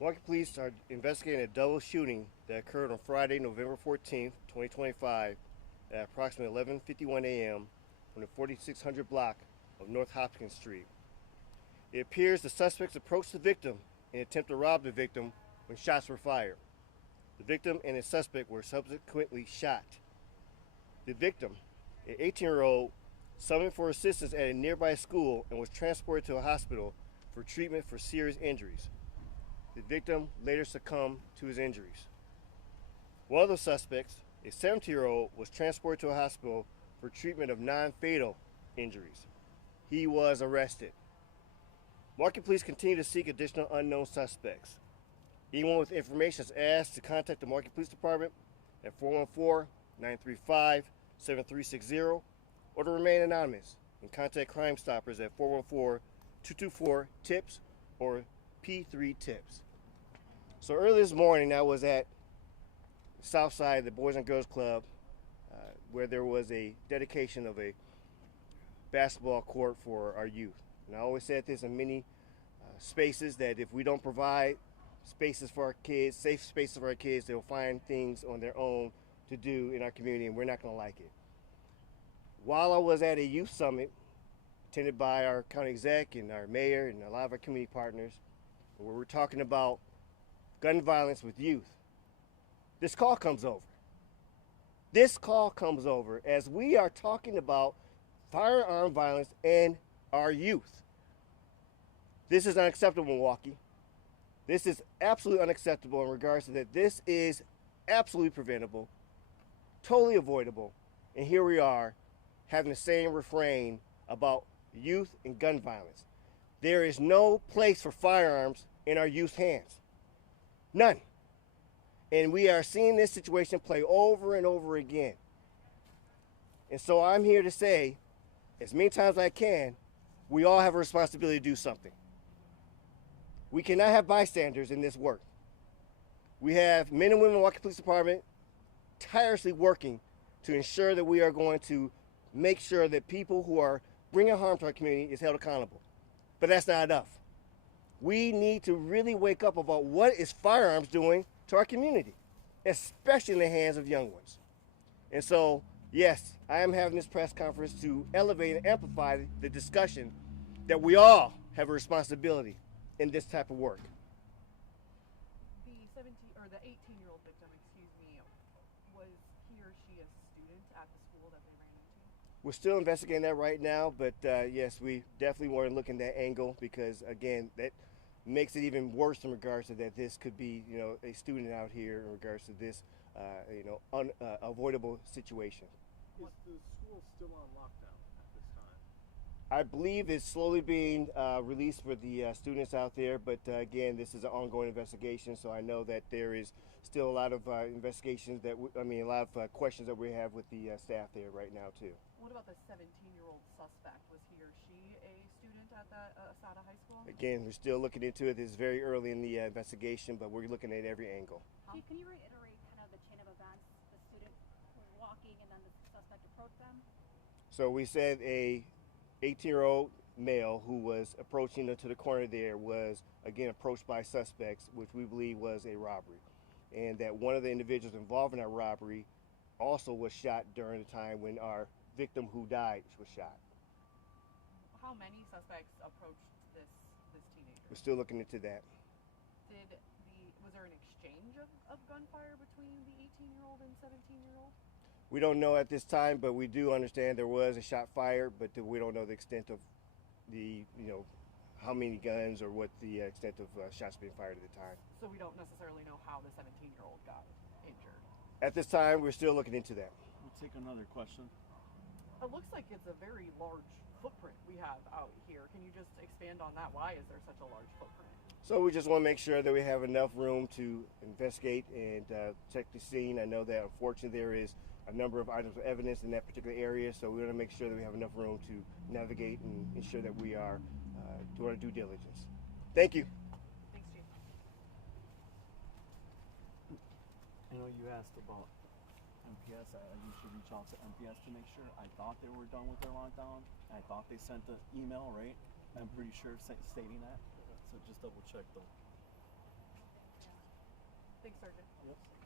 Milwaukee police are investigating a double shooting that occurred on Friday, November 14th, 2025 at approximately 11:51 a.m. on the 4600 block of North Hopkins Street. It appears the suspects approached the victim and attempted to rob the victim when shots were fired. The victim and his suspect were subsequently shot. The victim, an 18-year-old, summoned for assistance at a nearby school and was transported to a hospital for treatment for serious injuries. The victim later succumbed to his injuries. One of the suspects, a 17-year-old, was transported to a hospital for treatment of non-fatal injuries. He was arrested. Milwaukee police continue to seek additional unknown suspects. Anyone with information is asked to contact the Milwaukee Police Department at 414-935-7360 or to remain anonymous and contact Crime Stoppers at 414-224-TIPS or P3 Tips. So early this morning, I was at the South Side, the Boys and Girls Club, where there was a dedication of a basketball court for our youth. And I always said this in many spaces that if we don't provide spaces for our kids, safe spaces for our kids, they'll find things on their own to do in our community, and we're not going to like it. While I was at a youth summit attended by our county exec and our mayor and a lot of our community partners, where we're talking about gun violence with youth, this call comes over. This call comes over as we are talking about firearm violence and our youth. This is unacceptable, Milwaukee. This is absolutely unacceptable in regards to that. This is absolutely preventable, totally avoidable, and here we are having the same refrain about youth and gun violence. There is no place for firearms in our youth's hands. None. And we are seeing this situation play over and over again. And so I'm here to say, as many times as I can, we all have a responsibility to do something. We cannot have bystanders in this work. We have men and women in the Milwaukee Police Department tirelessly working to ensure that we are going to make sure that people who are bringing harm to our community is held accountable. But that's not enough. We need to really wake up about what is firearms doing to our community, especially in the hands of young ones. And so, yes, I am having this press conference to elevate and amplify the discussion that we all have a responsibility in this type of work. The 18-year-old victim, was he or she a student at the school that they ran into? We're still investigating that right now, but yes, we definitely want to look in that angle because, again, that makes it even worse in regards to that this could be, a student out here in regards to this, unavoidable situation. Is the school still on lockdown at this time? I believe it's slowly being released for the students out there, but again, this is an ongoing investigation, so I know that there is still a lot of investigations a lot of questions that we have with the staff there right now too. What about the 17-year-old suspect? Was he or she a student at the Asada High School? Again, we're still looking into it. This is very early in the investigation, but we're looking at every angle. Can you reiterate kind of the chain of events? The student was walking and then the suspect approached them? So we said a 18-year-old male who was approaching to the corner there was, again, approached by suspects, which we believe was a robbery. And that one of the individuals involved in that robbery also was shot during the time when our victim who died was shot. How many suspects approached this teenager? We're still looking into that. Was there an exchange of gunfire between the 18-year-old and 17-year-old? We don't know at this time, but we do understand there was a shot fired, but we don't know the extent of the, how many guns or what the extent of shots being fired at the time. So we don't necessarily know how the 17-year-old got injured. At this time, we're still looking into that. We'll take another question. It looks like it's a very large footprint we have out here. Can you just expand on that? Why is there such a large footprint? So we just want to make sure that we have enough room to investigate and check the scene. I know that unfortunately there is a number of items of evidence in that particular area, so we want to make sure that we have enough room to navigate and ensure that we are doing our due diligence. Thank you. Thanks, Chief. I know you asked about MPS. I usually reach out to MPS to make sure. I thought they were done with their lockdown. I thought they sent the email, right? I'm pretty sure stating that. So just double check though. Thanks, Sergeant. Yes.